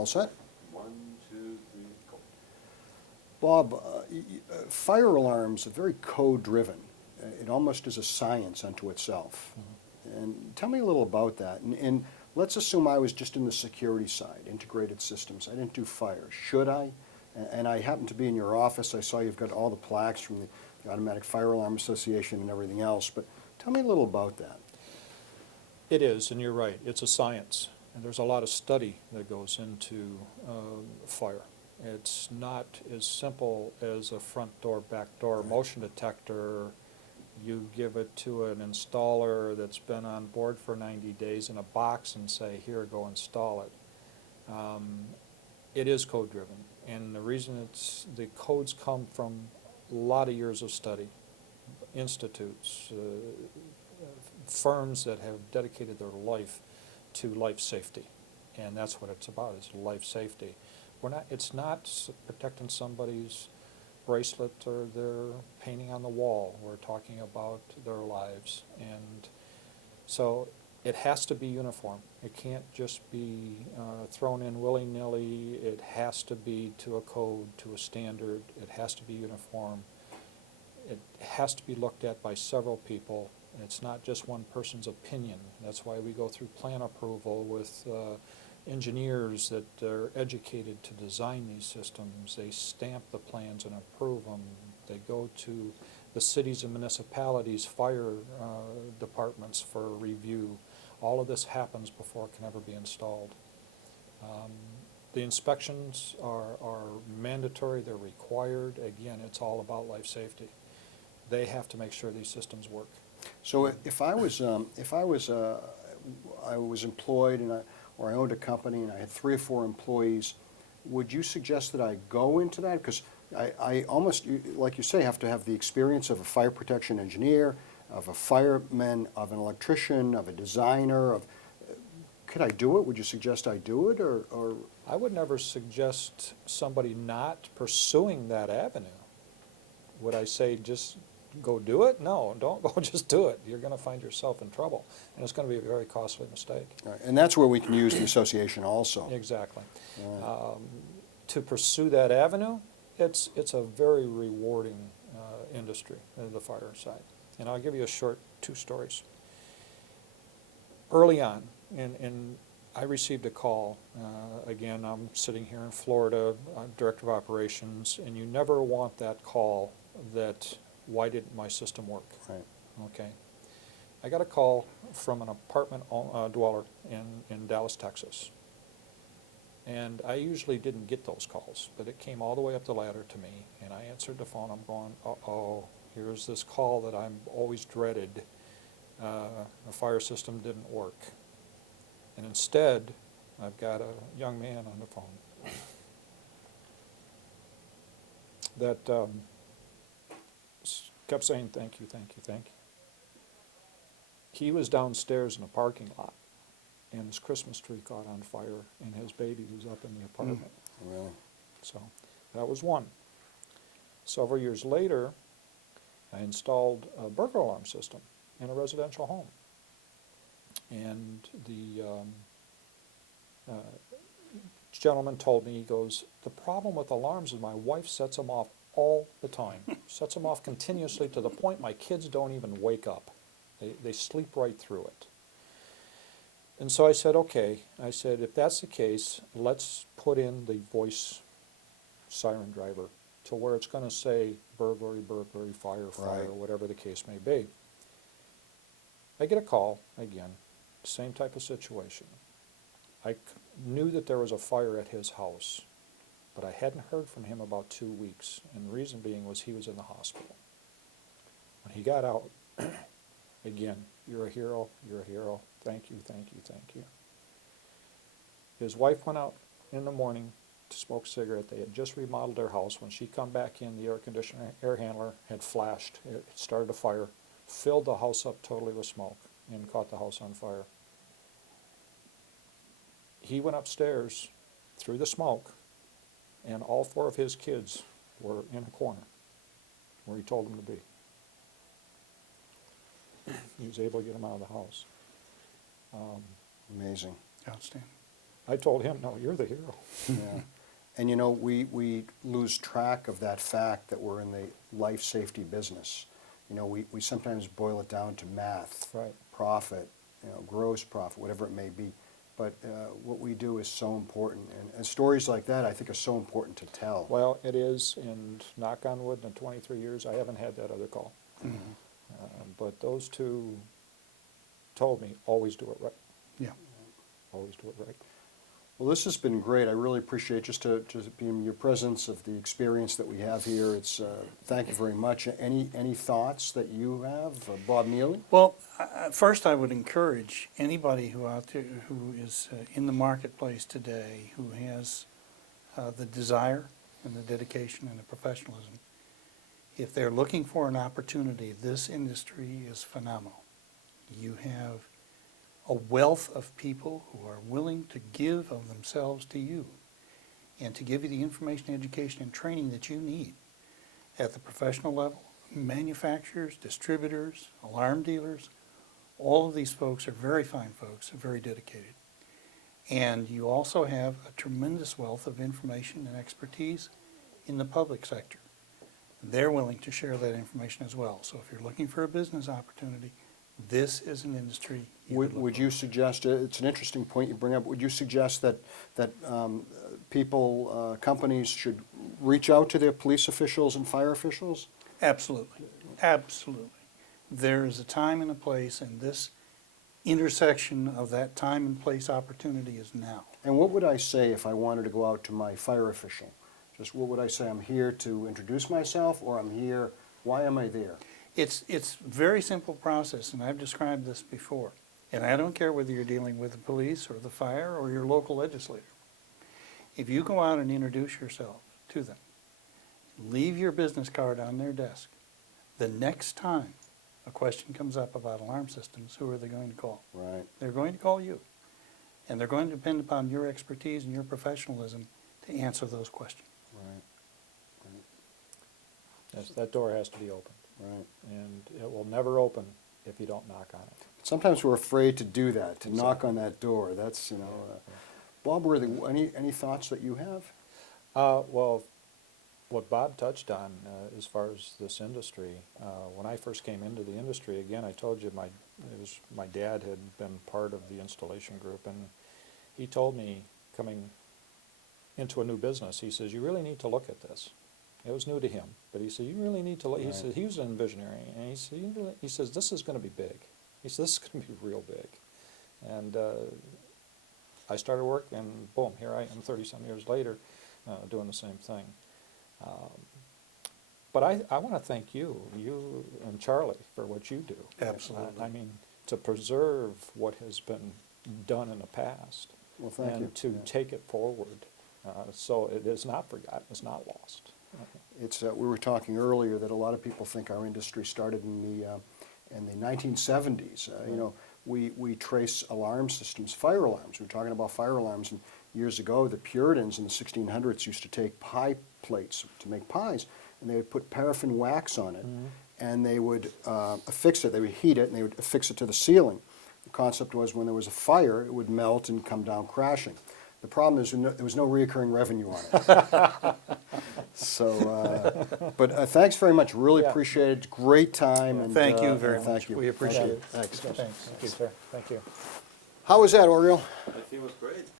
All set? 1, 2, 3, go. Bob, fire alarms are very code-driven. It almost is a science unto itself. And tell me a little about that. And let's assume I was just in the security side, integrated systems. I didn't do fire. Should I? And I happened to be in your office. I saw you've got all the plaques from the Automatic Fire Alarm Association and everything else. But tell me a little about that. It is, and you're right. It's a science, and there's a lot of study that goes into fire. It's not as simple as a front door, back door motion detector. You give it to an installer that's been on board for 90 days in a box and say, here, go install it. It is code-driven, and the reason the codes come from a lot of years of study, institutes, firms that have dedicated their life to life safety, and that's what it's about, is life safety. It's not protecting somebody's bracelet or their painting on the wall. We're talking about their lives, and so it has to be uniform. It can't just be thrown in willy-nilly. It has to be to a code, to a standard. It has to be uniform. It has to be looked at by several people. It's not just one person's opinion. That's why we go through plan approval with engineers that are educated to design these systems. They stamp the plans and approve them. They go to the cities and municipalities, fire departments for review. All of this happens before it can ever be installed. The inspections are mandatory, they're required. Again, it's all about life safety. They have to make sure these systems work. So if I was employed or I owned a company and I had 3 or 4 employees, would you suggest that I go into that? Because I almost, like you say, have to have the experience of a fire protection engineer, of a fireman, of an electrician, of a designer. Could I do it? Would you suggest I do it, or? I would never suggest somebody not pursuing that avenue. Would I say just go do it? No, don't go just do it. You're going to find yourself in trouble, and it's going to be a very costly mistake. Right. And that's where we can use the association also. Exactly. Right. To pursue that avenue, it's a very rewarding industry, the fire side. And I'll give you a short 2 stories. Early on, and I received a call. Again, I'm sitting here in Florida, I'm Director of Operations, and you never want that call that, why didn't my system work? Right. Okay. I got a call from an apartment dweller in Dallas, Texas. And I usually didn't get those calls, but it came all the way up the ladder to me, and I answered the phone. I'm going, uh-oh, here's this call that I'm always dreaded. The fire system didn't work. And instead, I've got a young man on the phone that kept saying, thank you, thank you, thank you. He was downstairs in a parking lot, and his Christmas tree caught on fire, and his baby was up in the apartment. Really? So that was one. Several years later, I installed a burglar alarm system in a residential home. And the gentleman told me, he goes, the problem with alarms is my wife sets them off all the time, sets them off continuously to the point my kids don't even wake up. They sleep right through it. And so I said, okay, I said, if that's the case, let's put in the voice siren driver to where it's going to say burglary, burglary, fire, fire, Right. whatever the case may be. I get a call, again, same type of situation. I knew that there was a fire at his house, but I hadn't heard from him about 2 weeks, and the reason being was he was in the hospital. When he got out, again, you're a hero, thank you, thank you, thank you. His wife went out in the morning to smoke a cigarette. They had just remodeled their house. When she come back in, the air conditioner, air handler had flashed. It started a fire, filled the house up totally with smoke, and caught the house on fire. He went upstairs through the smoke, and all 4 of his kids were in a corner where he told them to be. He was able to get them out of the house. Amazing. Outstanding. I told him, no, you're the hero. Yeah. And you know, we lose track of that fact that we're in the life safety business. You know, we sometimes boil it down to math, Right. profit, you know, gross profit, whatever it may be. But what we do is so important. And stories like that, I think, are so important to tell. Well, it is, and knock on wood, in 23 years, I haven't had that other call. But those two told me, always do it right, Yeah. always do it right. Well, this has been great. I really appreciate just to be in your presence of the experience that we have here. It's thank you very much. Any thoughts that you have, Bob Neely? Well, first I would encourage anybody who out there who is in the marketplace today, who has the desire and the dedication and the professionalism, if they're looking for an opportunity, this industry is phenomenal. You have a wealth of people who are willing to give of themselves to you and to give you the information, education, and training that you need at the professional level. Manufacturers, distributors, alarm dealers, all of these folks are very fine folks and very dedicated. And you also have a tremendous wealth of information and expertise in the public sector. They're willing to share that information as well. So if you're looking for a business opportunity, this is an industry you Would you suggest, it's an interesting point you bring up, would you suggest that people, companies should reach out to their police officials and fire officials? Absolutely, absolutely. There is a time and a place, and this intersection of that time and place opportunity is now. And what would I say if I wanted to go out to my fire official? Just what would I say? I'm here to introduce myself, or I'm here, why am I there? It's a very simple process, and I've described this before. And I don't care whether you're dealing with the police or the fire or your local legislator. If you go out and introduce yourself to them, leave your business card on their desk, the next time a question comes up about alarm systems, who are they going to call? Right. They're going to call you. And they're going to depend upon your expertise and your professionalism to answer those questions. Right. Yes, that door has to be open, Right. and it will never open if you don't knock on it. Sometimes we're afraid to do that, to knock on that door. That's, you know. Bob, were there any thoughts that you have? Well, what Bob touched on as far as this industry, when I first came into the industry, again, I told you my dad had been part of the installation group, and he told me coming into a new business, he says, you really need to look at this. It was new to him, but he said, you really need to look. He Right. said, he was a visionary, and he said, he says, this is going to be big. He says, this is going to be real big. And I started work, and boom, here I am 30-some years later doing the same thing. But I want to thank you and Charlie for what you do. Absolutely. I mean, to preserve what has been done in the past. Well, thank you. And to Yeah. take it forward. So it is not forgotten, it's not lost. It's, we were talking earlier that a lot of people think our industry started in the 1970s. You know, we trace alarm systems, fire alarms. We were talking about fire alarms, and years ago, the Puritans in the 1600s used to take pie plates to make pies, and they would put paraffin wax on it, and they would affix it. They would heat it, and they would affix it to the ceiling. The concept was when there was a fire, it would melt and come down crashing. The problem is there was no recurring revenue on it. So, but thanks very much. Really Yeah. appreciate it. Great time. And, Thank you very and much. Thank you. We appreciate it. Thanks. Thank you, sir. Thank you. How was that, Oriole? I think it was great.